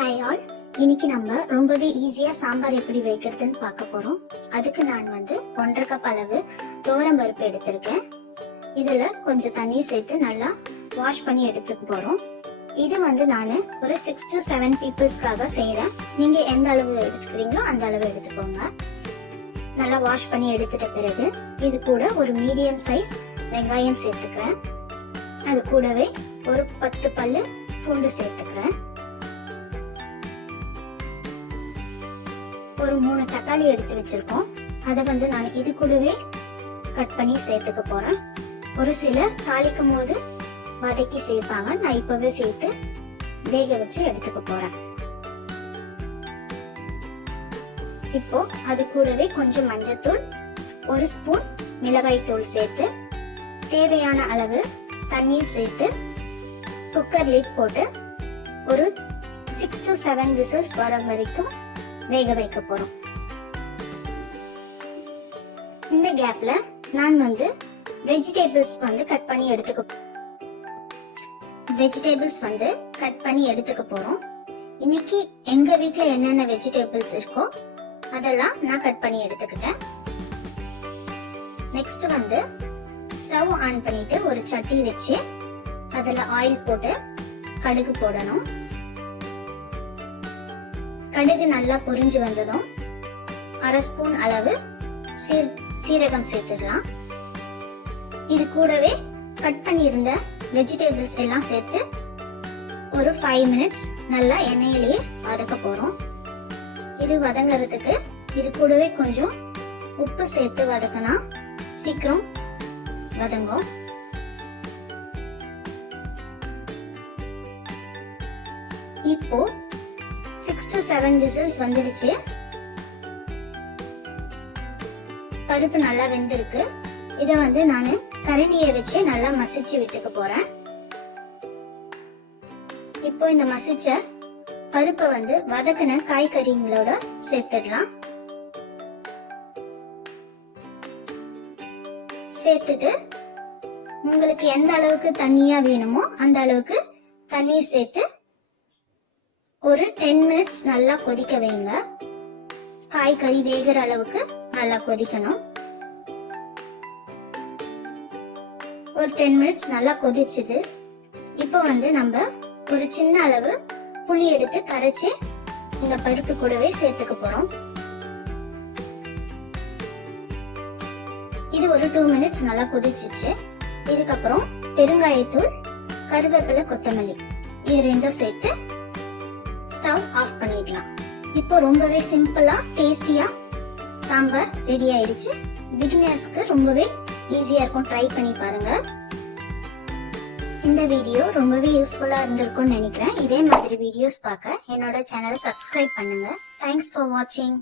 Hi all, இன்னைக்கு நம்ம ரொம்பவே ஈஸியா சாம்பார் எப்படி வைக்கிறதுன்னு பார்க்க போறோம். அதுக்கு நான் 1.5 கப் அளவு துவரம் பருப்பு எடுத்திருக்கேன். இதுல கொஞ்சம் தண்ணீர் சேர்த்து நல்லா வாஷ் பண்ணி எடுத்துக்க போறோம். இது நான் ஒரு 6 to 7 பீப்புள்ஸ்க்காக செய்யறேன். நீங்க எந்த அளவு எடுத்துக்கிறீங்களோ அந்த அளவு எடுத்துக்கோங்க. நல்லா வாஷ் பண்ணி எடுத்துட்ட பிறகு இது கூட ஒரு மீடியம் சைஸ் வெங்காயம் சேர்த்துக்கிறேன். அது கூடவே ஒரு 10 பல்லு பூண்டு சேர்த்துக்கிறேன். ஒரு 3 தக்காளி எடுத்து வச்சிருக்கோம். அதை நான் இது கூடவே கட் பண்ணி சேர்த்துக்க போறேன். ஒரு சிலர் தாளிக்கும் போது வதக்கி சேர்ப்பாங்க. நான் இப்பவே சேர்த்து வேக வச்சு எடுத்துக்க போறேன். இப்போ அது கூடவே கொஞ்சம் மஞ்சத்தூள், 1 ஸ்பூன் மிளகாய் தூள் சேர்த்து தேவையான அளவு தண்ணீர் சேர்த்து குக்கர் லிட் போட்டு ஒரு 6 to 7 விசில்ஸ் வர வரைக்கும் வேக வைக்க போறோம். இந்த கேப்ல நான் வெஜிடபிள்ஸ் கட் பண்ணி எடுத்துக்க போறோம். இன்னைக்கு எங்க வீட்ல என்னென்ன வெஜிடபிள்ஸ் இருக்கோ அதெல்லாம் நான் கட் பண்ணி எடுத்துக்கிட்டேன். நெக்ஸ்ட் ஸ்டவ் ஆன் பண்ணிட்டு ஒரு சட்டி வச்சு அதுல ஆயில் போட்டு கடுகு போடணும். கடுகு நல்லா பொரிஞ்சு வந்ததும் 1/2 ஸ்பூன் அளவு சீரகம் சேர்த்துடலாம். இது கூடவே கட் பண்ணி இருந்த வெஜிடபிள்ஸ் எல்லாம் சேர்த்து ஒரு 5 மினிட்ஸ் நல்லா எண்ணெயிலேயே வதக்க போறோம். இது வதங்கறதுக்கு இது கூடவே கொஞ்சம் உப்பு சேர்த்து வதக்கினா சீக்கிரம் வதங்கும். இப்போ 6 to 7 விசில்ஸ் வந்துடுச்சு. பருப்பு நல்லா வெந்திருக்கு. இத நானு கரண்டியை வச்சு நல்லா மசிச்சு விட்டுக்க போறேன். இப்போ இந்த மசிச்ச பருப்பை வதக்கின காய்கறிகளோட சேர்த்துடலாம். சேர்த்துட்டு உங்களுக்கு எந்த அளவுக்கு தண்ணியா வேணுமோ அந்த அளவுக்கு தண்ணீர் சேர்த்து ஒரு 10 மினிட்ஸ் நல்லா கொதிக்க வைங்க. காய்கறி வேகிற அளவுக்கு நல்லா கொதிக்கணும். ஒரு 10 மினிட்ஸ் நல்லா கொதிச்சுது. இப்போ நம்ம ஒரு சின்ன அளவு புளி எடுத்து கரைச்சு இந்த பருப்பு கூடவே சேர்த்துக்க போறோம். இது ஒரு 2 மினிட்ஸ் நல்லா கொதிச்சிச்சு. இதுக்கப்புறம் பெருங்காயத்தூள், கருவேப்பிலை, கொத்தமல்லி இது ரெண்டும் சேர்த்து ஸ்டவ் ஆஃப் பண்ணிடலாம். இப்போ ரொம்பவே சிம்பிளா டேஸ்டியா சாம்பார் ரெடி ஆயிடுச்சு. பிகினர்ஸ்க்கு ரொம்பவே ஈஸியா இருக்கும். ட்ரை பண்ணி பாருங்க. இந்த வீடியோ ரொம்பவே யூஸ்ஃபுல்லா இருந்திருக்கும்னு நினைக்கிறேன். இதே மாதிரி வீடியோஸ் பார்க்க என்னோட சேனலை சப்ஸ்கிரைப் பண்ணுங்க. தேங்க்ஸ் ஃபார் வாட்சிங்.